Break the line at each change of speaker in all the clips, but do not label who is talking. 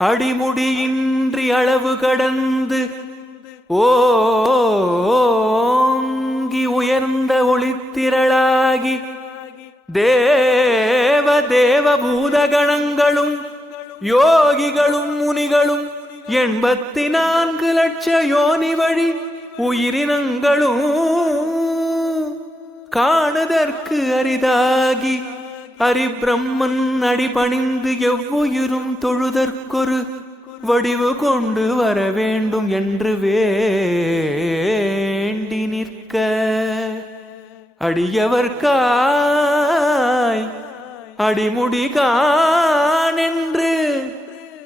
அடிமுடியின்றி அளவு கடந்து ஓங்கி உயர்ந்த ஒளித்திரளாகி தேவ தேவ பூதகணங்களும் யோகிகளும் முனிகளும் எண்பத்தி நான்கு லட்ச யோனி வழி உயிரினங்களும் காணதற்கு அரிதாகி அரிபிரம்மன் அடிபணிந்து எவ்வுயிரும் தொழுதற்கொரு வடிவு கொண்டு வர வேண்டும் என்று வேண்டி நிற்க. அடியவர்காய் அடிமுடி காணென்று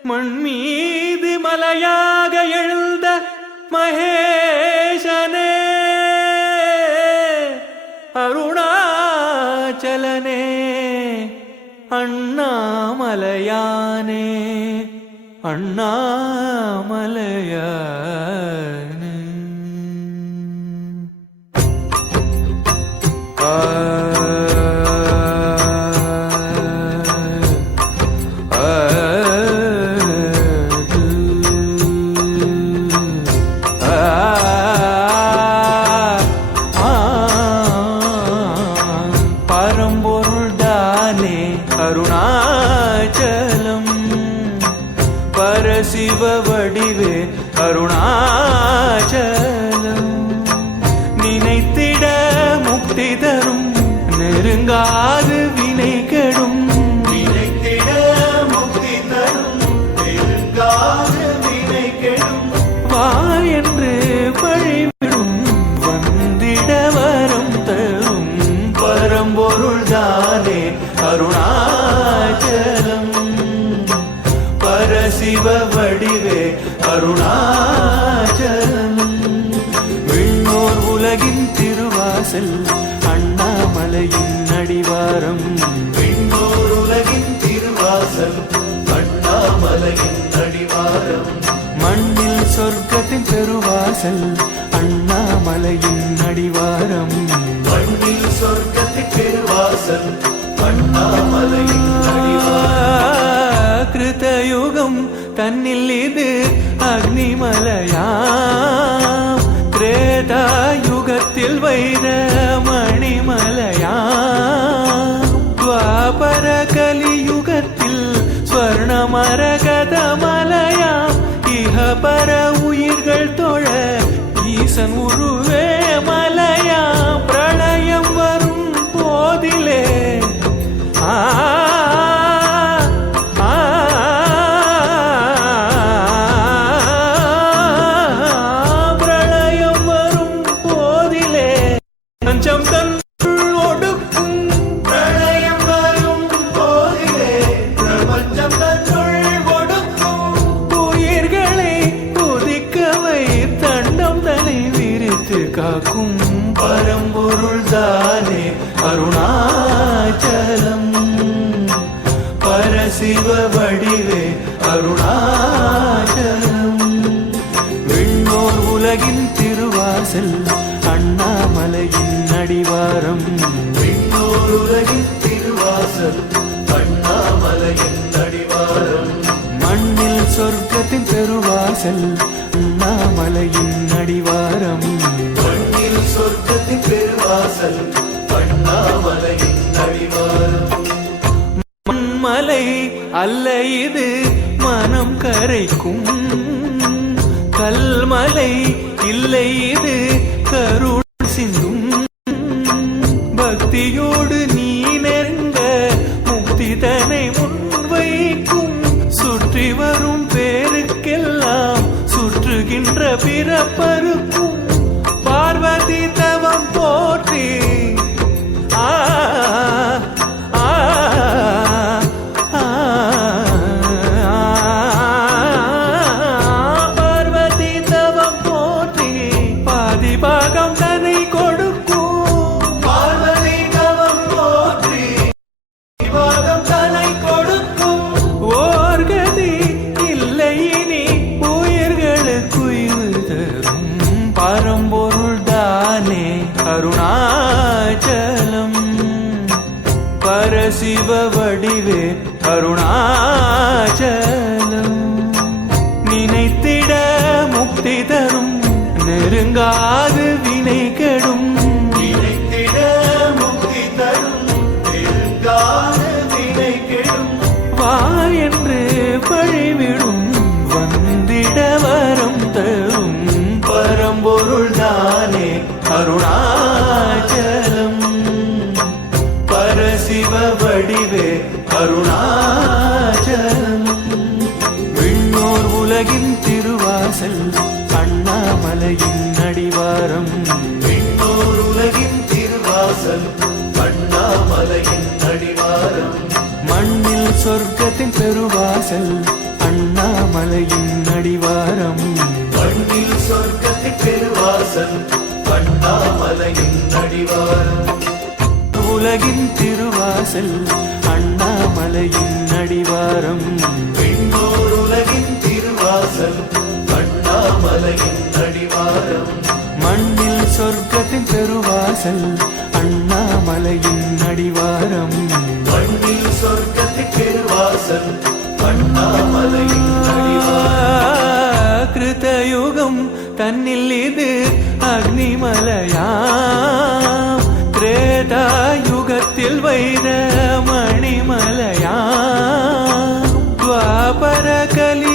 மண் மீது மலையாக எழுந்த மகே அண்ணாமலையானே அண்ணாமலையானே நினைத்திட முக்தி தரும். நெருங்காது வினை கெடும் நினைத்திட முக்தி தரும். நெருங்காது வினை கெடும் வா என்று வழிவிடும் வந்திட வரம் தரும். பரம்பொருள் தானே அருணாச்சலம் திருவாசல் அண்ணாமலையின் அடிவாரம்.
உலகின் திருவாசல் அண்ணாமலையின் அடிவாரம்.
மண்ணில் சொர்க்கத்தின் பெருவாசல் அண்ணாமலையின் அடிவாரம்.
மண்ணில் சொர்க்கத்தின் பெருவாசல் அண்ணாமலையின்
கிருதயுகம் தன்னில் இது அக்னிமலையா? திரேதாயுகத்தில் வைர மணிமலையா துவாபர கலியுகத்தில் ஸ்வர்ணமரகதமலையா இஹபர உயிர்கள் தொழ ஈசன் உருவே மலை திருவாசல் அண்ணாமலையின் அடிவாரம்.
விண்ணோர் உலகின் திருவாசல் அண்ணாமலையின் அடிவாரம்.
மண்ணில் சொர்க்கத்தின் பெருவாசல் அண்ணாமலையின் அடிவாரம்.
மண்ணில் சொர்க்கத்தின் பெருவாசல் அண்ணாமலையின் அடிவாரம்.
மண்மலை அல்ல இது மனம் கரைக்கும். கல்மலை இல்லை இது கருள் அருணாச்சலம் பரசிவ வடிவே அருணாச்சலம்
நினைத்திட முக்தி தரும் நெருங்காத
உலகின் திருவாசல் அண்ணாமலையின் அடிவாரம்
விண்ணோர் உலகின் திருவாசல் அண்ணாமலையின் அடிவாரம்
மண்ணில் சொர்க்கத்தின் பெருவாசல் அண்ணாமலையின் அடிவாரம்
மண்ணில் சொர்க்கத்தின் பெருவாசல் அண்ணாமலையின் அடிவாரம்
உலகின் திருவாசல் அண்ணாமலையின் அடிவாரம்
திருவாசல் அண்ணாமலையின் அடிவாரம்.
மண்ணில் சொர்க்கத்தின் பெருவாசல் அண்ணாமலையின் அடிவாரம்.
மண்ணில் சொர்க்கத்தின் பெருவாசல் அண்ணாமலையின்
கிருதயுகம் தன்னில் இது அக்னிமலையா திரேதாயுகத்தில் வைர மணிமலையா துவாபர கலியுகத்தில்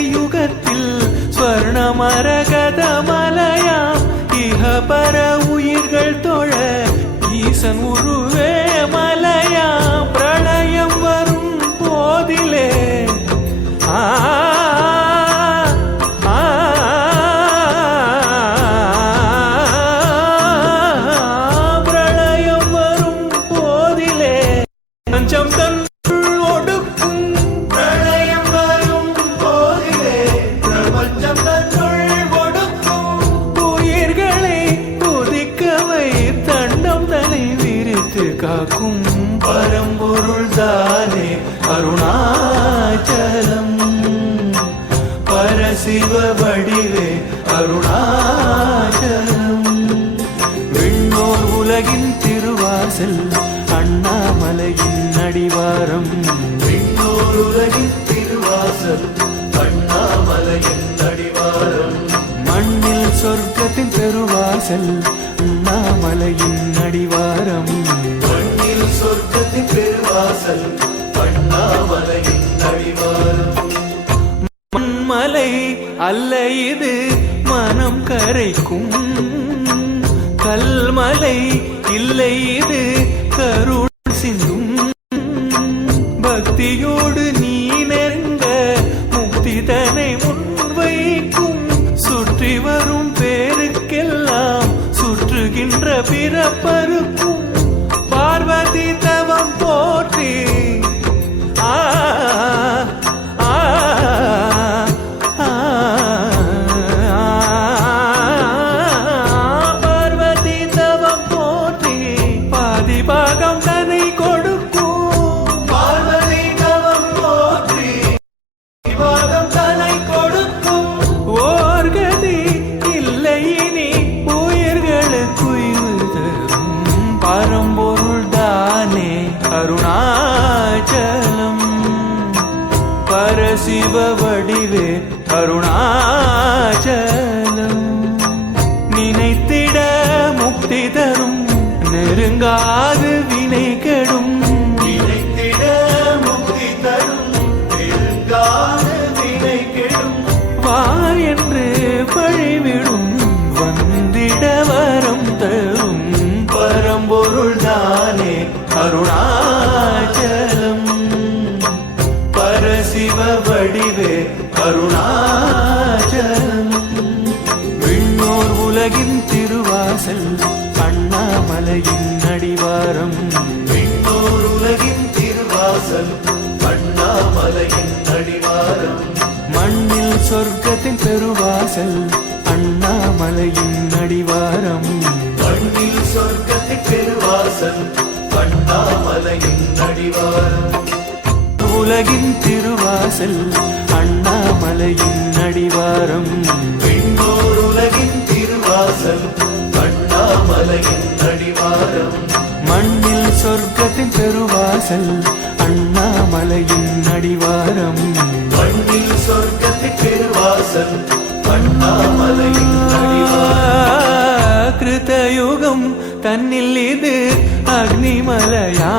ஸ்வர்ணமரகதமலையா இஹபர உயிர்கள் தொழ ஈசன் உருவே மலையா? பிரளயம் வரும் போதிலே காக்கும்
பரம்பொருள் தானே. அருணாச்சலம். பரசிவ வடிவே அருணாச்சலம்.
விண்ணோர் உலகின் திருவாசல் அண்ணாமலையின் அடிவாரம்.
விண்ணோர் உலகின் திருவாசல் அண்ணாமலையின் அடிவாரம்.
மண்ணில் சொர்க்கத்தின் பெருவாசல் அண்ணாமலையின் அடிவாரம்.
சொர்க்கத்தின் பெருவாசல் அண்ணாமலையின் அடிவாரம்
மண்மலை அல்ல இது மனம் கரைக்கும். கல்மலை இல்லை இது கருள் சிந்தும். பக்தியோடு நீ நெருங்க முக்தி தனை முன்வைக்கும். சுற்றி வரும் பேருக்கெல்லாம் சுற்றுகின்ற பிறப்பருக்கும் பார்வதி ti. அருணாச்சலம் பரசிவ வடிவே அருணாச்சலம் உலகின் திருவாசல் அண்ணாமலையின் அடிவாரம்.
விண்ணோர் உலகின் திருவாசல் அண்ணாமலையின் அடிவாரம்.
மண்ணில் சொர்க்கத்தின் பெருவாசல் அண்ணாமலையின் அடிவாரம்.
மண்ணில் சொர்க்கத்தின் பெருவாசல் அண்ணாமலையின் அடிவாரம்.
உலகின் திருவாசல் அண்ணாமலையின் அடிவாரம்.
திருவாசல் அண்ணாமலையின் அடிவாரம்.
மண்ணில் சொர்க்கத்தின் பெருவாசல் அண்ணாமலையின் அடிவாரம்.
மண்ணில் சொர்க்கத்தின் பெருவாசல் அண்ணாமலையின் அடிவாரம்.
தன்னில் இது அக்னிமலையா